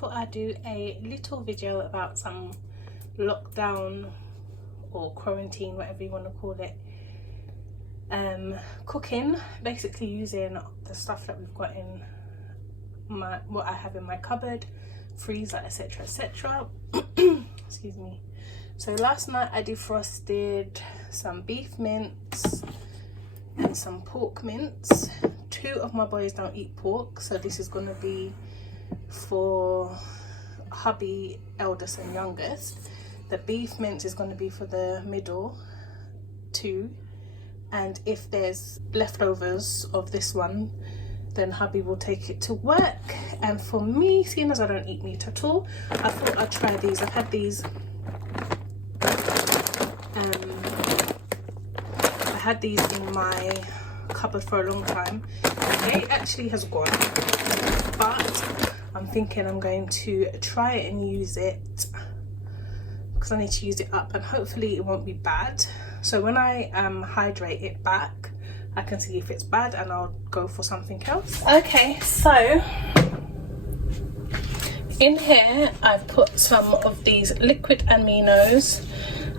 thought I'd do a little video about some lockdown or quarantine, whatever you want to call it, cooking, basically using the stuff that we've got in what I have in my cupboard, freezer, etc, etc. Excuse me. So last night I defrosted some beef mince and some pork mince. Two of my boys don't eat pork, so this is going to be for hubby, eldest and youngest. The beef mince is going to be for the middle two, and if there's leftovers of this one, then hubby will take it to work. And for me, seeing as I don't eat meat at all, I thought I'd try these. I've had these in my cupboard for a long time. The date actually has gone, but I'm thinking I'm going to try it and use it because I need to use it up, and hopefully it won't be bad. So when I hydrate it back, I can see if it's bad and I'll go for something else. Okay, so in here I've put some of these liquid aminos.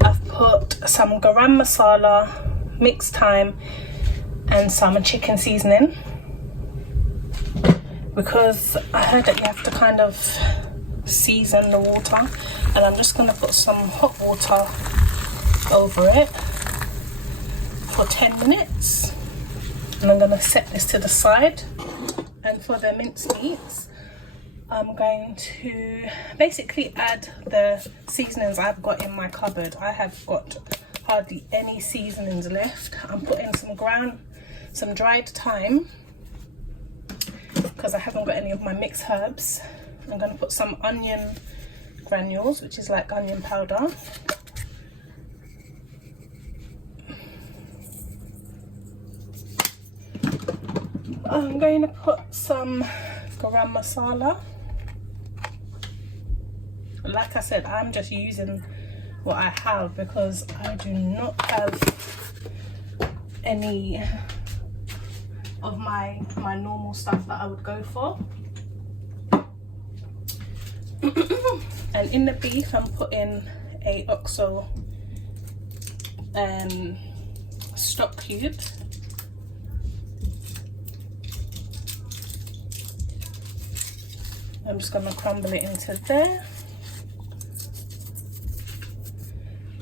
I've put some garam masala, mixed thyme and some chicken seasoning, because I heard that you have to kind of season the water, and I'm just going to put some hot water over it for 10 minutes, and I'm going to set this to the side. And for the minced meats, I'm going to basically add the seasonings I've got in my cupboard. I have got hardly any seasonings left. I'm putting some dried thyme because I haven't got any of my mixed herbs. I'm going to put some onion granules, which is like onion powder. I'm going to put some garam masala. Like I said, I'm just using what I have because I do not have any of my normal stuff that I would go for. And in the beef, I'm putting a OXO stock cube. I'm just going to crumble it into there.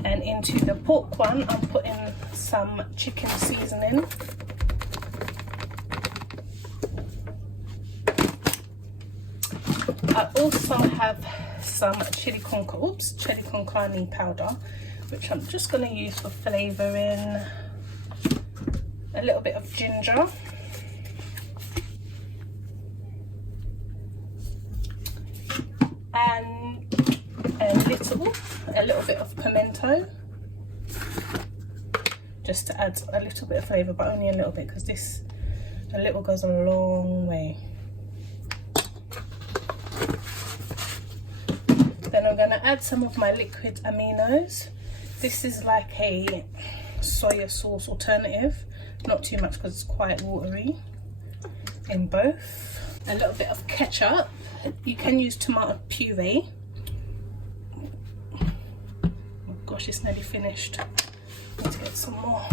And into the pork one, I'm putting some chicken seasoning. I also have some chili con carne powder, which I'm just going to use for flavouring. A little bit of ginger. And a little bit of pimento, just to add a little bit of flavour, but only a little bit, because a little goes a long way. Then I'm going to add some of my liquid aminos. This is like a soya sauce alternative, not too much because it's quite watery in both. A little bit of ketchup. You can use tomato puree. Oh gosh, it's nearly finished. Let's get some more.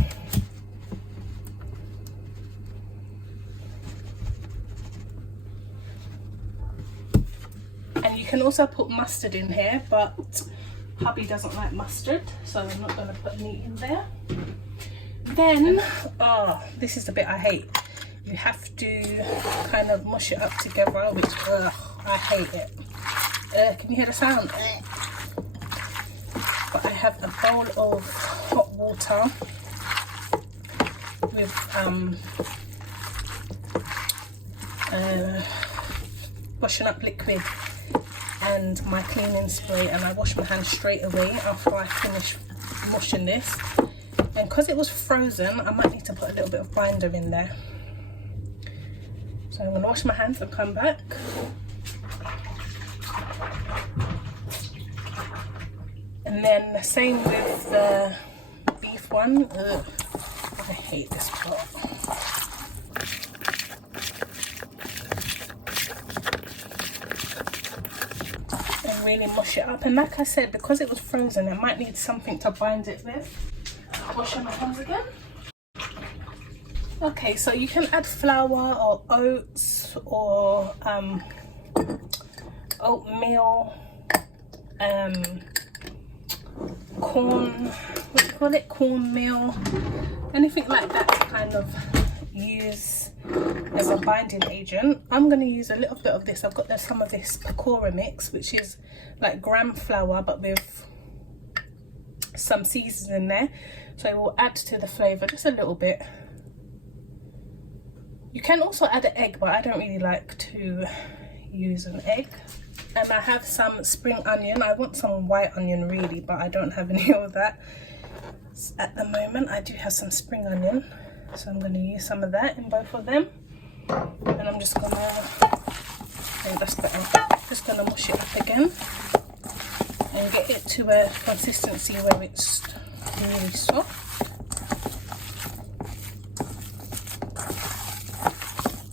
And you can also put mustard in here, but hubby doesn't like mustard, so I'm not going to put any in there. Then, this is the bit I hate. You have to kind of mush it up together, which I hate it. Can you hear the sound? But I have a bowl of hot water with washing up liquid and my cleaning spray, and I wash my hands straight away after I finish mushing this. And because it was frozen, I might need to put a little bit of binder in there. So I'm going to wash my hands and come back. And then the same with the beef one. Ugh, I hate this part. really mush it up. And like I said, because it was frozen, it might need something to bind it with. Washing my hands again. Okay, so you can add flour or oats or oatmeal, corn, what do you call it, cornmeal, anything like that to kind of use as a binding agent. I'm going to use a little bit of this. I've got some of this pakora mix, which is like gram flour but with some seasonings in there, so it will add to the flavour just a little bit. You can also add an egg, but I don't really like to use an egg. And I have some spring onion. I want some white onion really, but I don't have any of that at the moment. I do have some spring onion, so I'm going to use some of that in both of them. And I'm just going to, that's better, just going to mush it up again and get it to a consistency where it's really soft.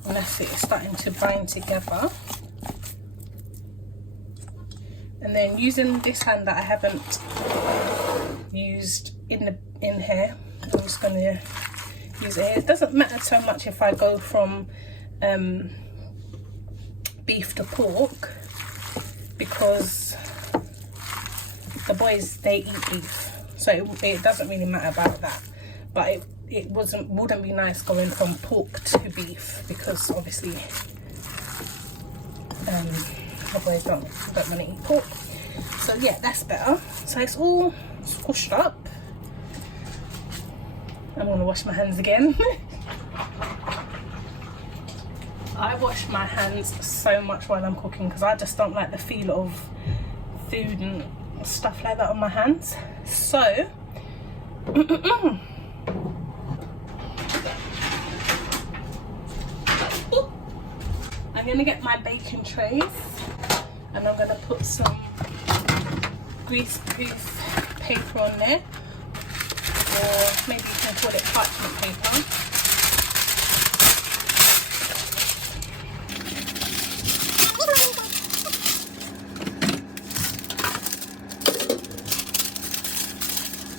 And that's it, it's starting to bind together. And then using this hand that I haven't used in here, I'm just going to use it here. It doesn't matter so much if I go from beef to pork, because the boys, they eat beef, so it doesn't really matter about that. But it wouldn't be nice going from pork to beef, because obviously the boys don't want to eat pork. So yeah, that's better. So it's all squished up. I'm gonna wash my hands again. I wash my hands so much while I'm cooking because I just don't like the feel of food and stuff like that on my hands. So I'm gonna get my baking trays and I'm gonna put some greaseproof paper on there, or maybe you can call it parchment paper.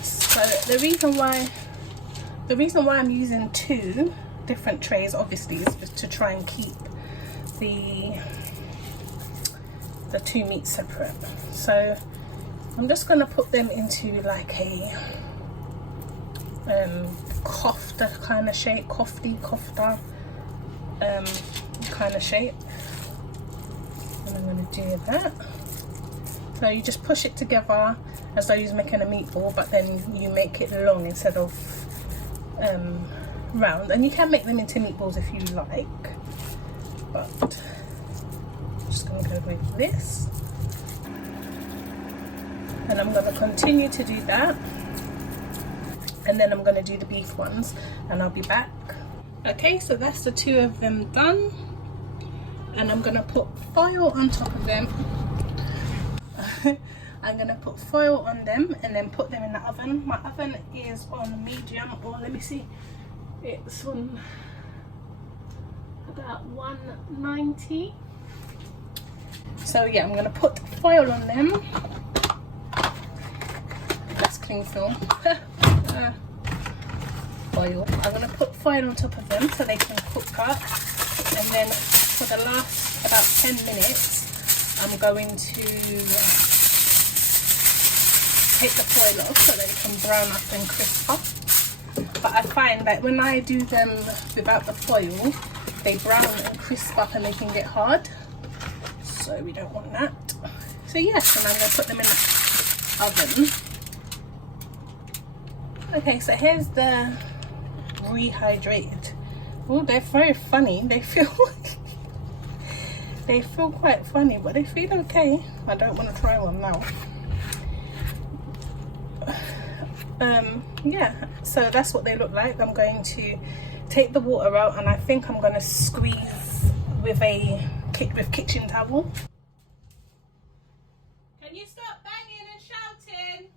So the reason why I'm using 2 different trays obviously is just to try and keep the 2 meats separate. So I'm just going to put them into like a kofta kind of shape, kofta kind of shape, and I'm going to do that. So you just push it together as though you're making a meatball, but then you make it long instead of round. And you can make them into meatballs if you like, but I'm just going to go with this. And I'm going to continue to do that, and then I'm going to do the beef ones and I'll be back. Okay, so that's the 2 of them done, and I'm going to put foil on top of them. I'm going to put foil on them and then put them in the oven. My oven is on medium, or let me see, it's on about 190. So yeah, I'm going to put foil on them. That's cling film. Foil. I'm going to put foil on top of them so they can cook up, and then for the last about 10 minutes I'm going to take the foil off so that it can brown up and crisp up. But I find that when I do them without the foil, they brown and crisp up and they can get hard, so we don't want that. So yes, and I'm going to put them in the oven. Okay, so here's the rehydrated. Oh, they're very funny. They feel they feel quite funny, but they feel okay. I don't want to try one now. Yeah, so that's what they look like. I'm going to take the water out, and I think I'm going to squeeze with kitchen towel. Can you stop banging and shouting?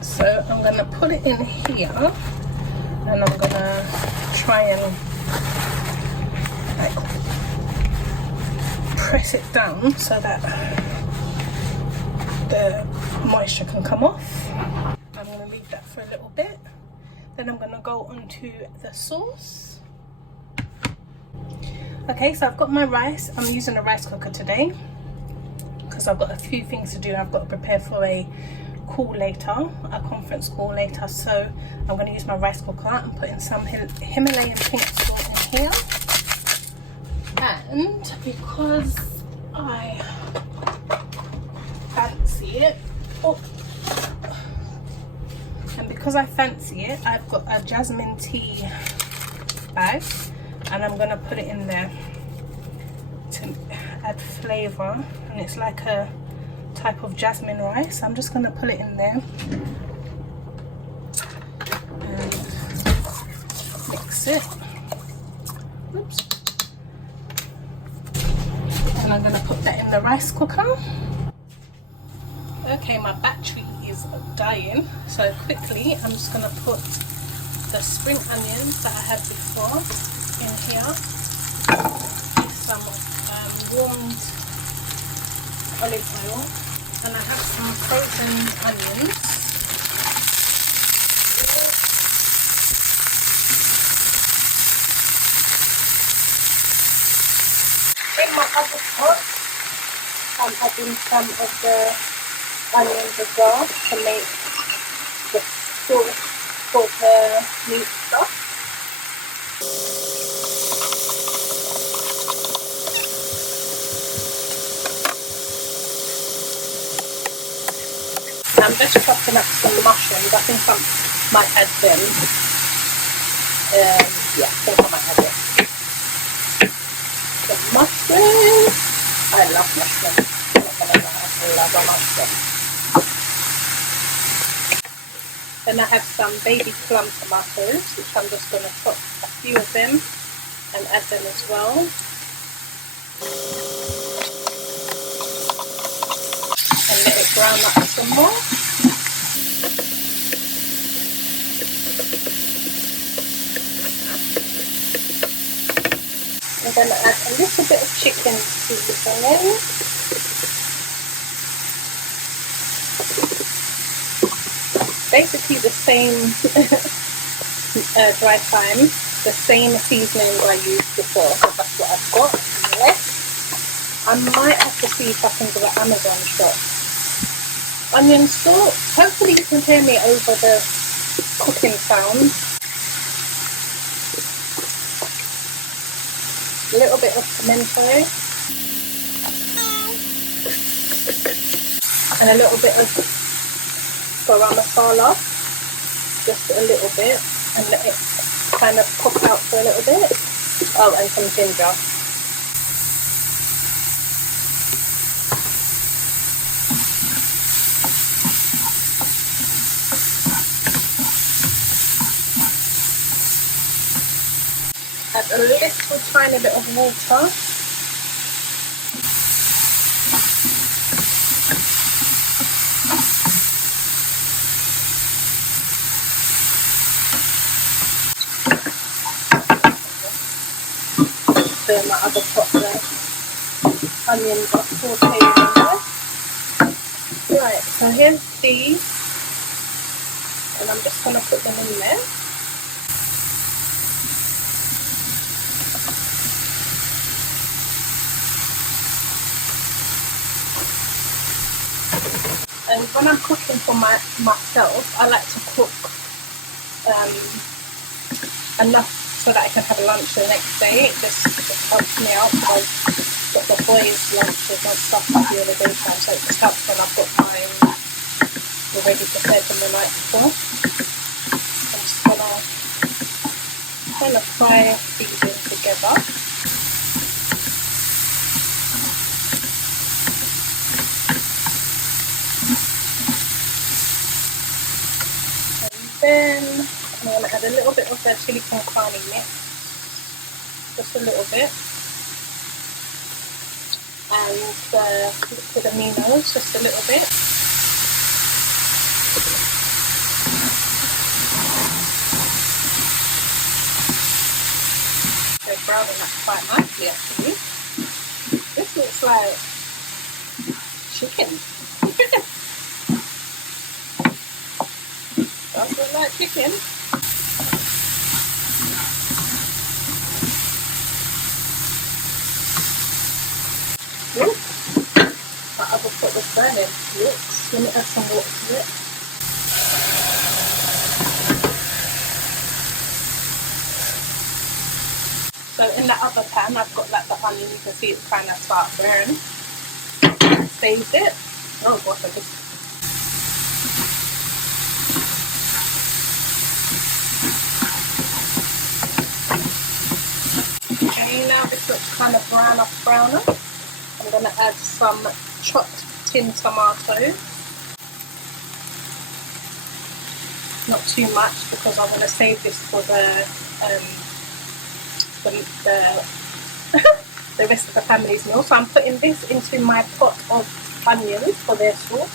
So I'm going to put it in here, and I'm going to try and like press it down so that the moisture can come off. I'm going to leave that for a little bit. Then I'm going to go on to the sauce. Okay, so I've got my rice. I'm using a rice cooker today because I've got a few things to do. I've got to prepare for a call later, a conference call later. So I'm going to use my rice cooker. I'm putting some Himalayan pink salt in here. And because I fancy it, I've got a jasmine tea bag, and I'm gonna put it in there to add flavor. And it's like a type of jasmine rice. I'm just gonna put it in there and mix it. Oops. And I'm gonna put that in the rice cooker. Okay, my battery is dying, so quickly I'm just going to put the spring onions that I had before in here, some warmed olive oil, and I have some frozen onions. In my other pot, I'm adding some of the onions as well to make the sauce for the meat stuff. I'm just chopping up some mushrooms. I think I might add them. Yeah, I think I might add it. Some mushrooms. I love mushrooms. I'm not gonna lie, I love a mushroom. Then I have some baby plum tomatoes, which I'm just going to chop a few of them and add them as well. And let it brown up some more. I'm going to add a little bit of chicken seasoning. Basically the same dry thyme, the same seasoning I used before, so that's what I've got. Yes. I might have to see if I can do an Amazon shop. Onion salt. Hopefully you can hear me over the cooking sound. A little bit of pimento. And a little bit of garam masala, just a little bit, and let it kind of cook out for a little bit. Oh, and some ginger. Add a little tiny bit of water. In my other pot there, onions are sauteed in there. Right, so here's these, and I'm just going to put them in there. And when I'm cooking for myself, I like to cook enough so that I can have lunch the next day. It just helps me out. I've got the boys' lunches and stuff to do in the daytime, so it just helps when I've got mine already prepared from the night before. I'm just gonna kind of fry these in together. And then I'm going to add a little bit of the chili con carne mix, just a little bit, and the liquid aminos, just a little bit. They're browning up quite nicely actually. This looks like chicken. Does look like chicken. Ooh, that other pot was burning. Oops, let me add some water to it. So in that other pan, I've got like the onion. You can see it kind of start burning. Saved it. Oh gosh, I just. Okay, now this looks kind of browner. I'm going to add some chopped tin tomato. Not too much because I want to save this for the the rest of the family's meal. So I'm putting this into my pot of onions for their sauce.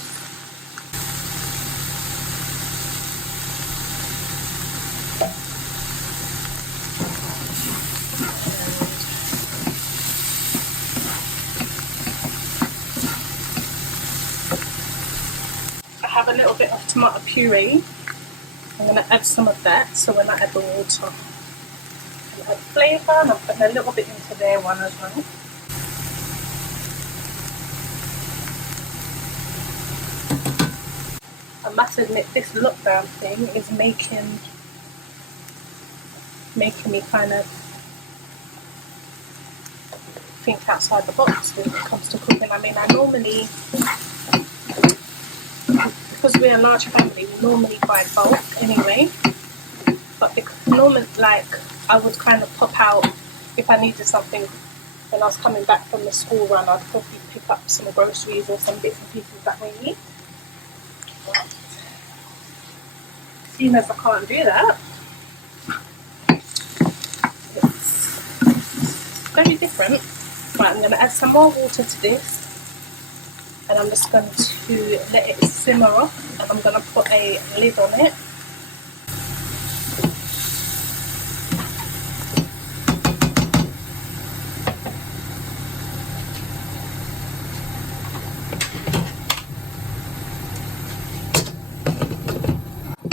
I have a little bit of tomato puree. I'm going to add some of that, so when I add the water, I'm going to add flavour, and I'm putting a little bit into their one as well. I must admit, this lockdown thing is making me kind of think outside the box when it comes to cooking. I mean, I normally, because we're a large family, we normally buy bulk anyway, but because normally, like, I would kind of pop out if I needed something when I was coming back from the school run. I'd probably pick up some groceries or some bits and pieces that we need. But seeing as I can't do that, it's very different. Right, I'm going to add some more water to this, and I'm just going to let it simmer off, and I'm going to put a lid on it.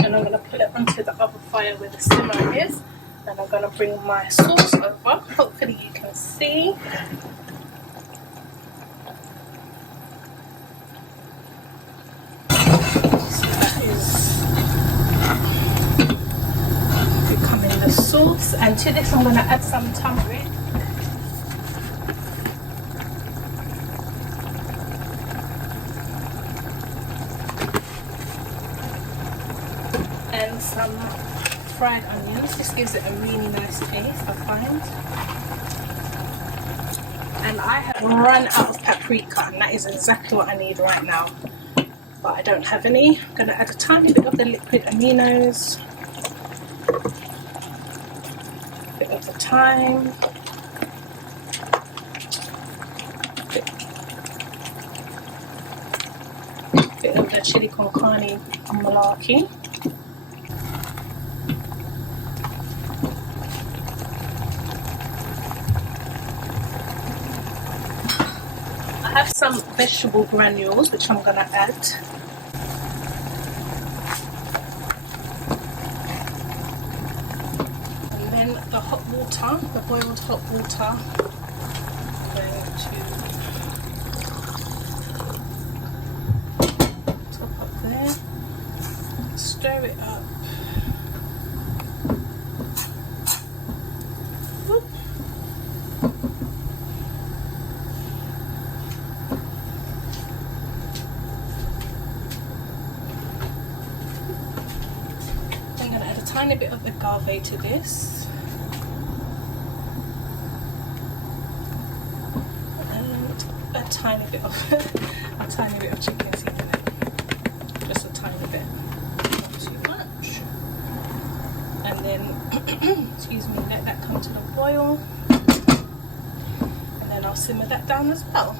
And I'm going to put it onto the other fire where the simmer is, and I'm going to bring my sauce over. Hopefully you can see. Becoming the sauce, and to this I'm going to add some turmeric, and some fried onions. This gives it a really nice taste, I find. And I have run out of paprika, and that is exactly what I need right now, but I don't have any. I'm going to add a tiny bit of the liquid aminos, a bit of the thyme, a bit of the chili con carne malarkey. I have some vegetable granules which I'm going to add. And then the hot water, the boiled hot water, I'm going to top up there, stir it up. Whoop. Tiny bit of agave to this, and a tiny bit of chicken seasoning, just a tiny bit, not too much. And then excuse me, let that come to the boil, and then I'll simmer that down as well.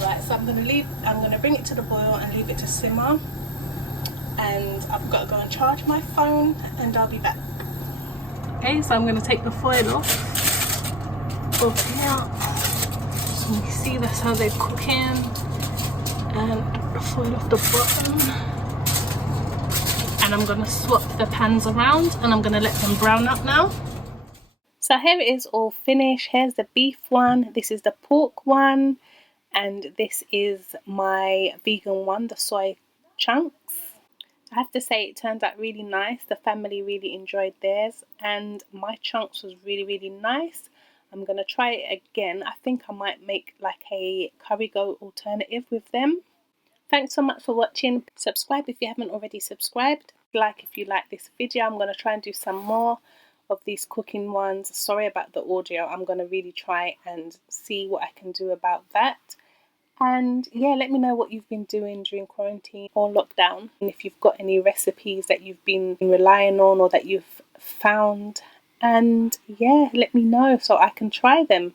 Right, so I'm gonna bring it to the boil and leave it to simmer. And I've got to go and charge my phone, and I'll be back. Okay, so I'm going to take the foil off over here. Just You see, that's how they're cooking. And the foil off the bottom. And I'm going to swap the pans around and I'm going to let them brown up now. So here it is all finished. Here's the beef one, this is the pork one, and this is my vegan one, the soy chunks. I have to say it turned out really nice. The family really enjoyed theirs and my chunks was really nice. I'm going to try it again. I think I might make like a curry goat alternative with them. Thanks so much for watching. Subscribe if you haven't already subscribed. Like if you like this video. I'm going to try and do some more of these cooking ones. Sorry about the audio. I'm going to really try and see what I can do about that. And yeah, let me know what you've been doing during quarantine or lockdown. And if you've got any recipes that you've been relying on or that you've found. And yeah, let me know so I can try them.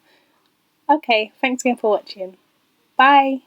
Okay, thanks again for watching. Bye.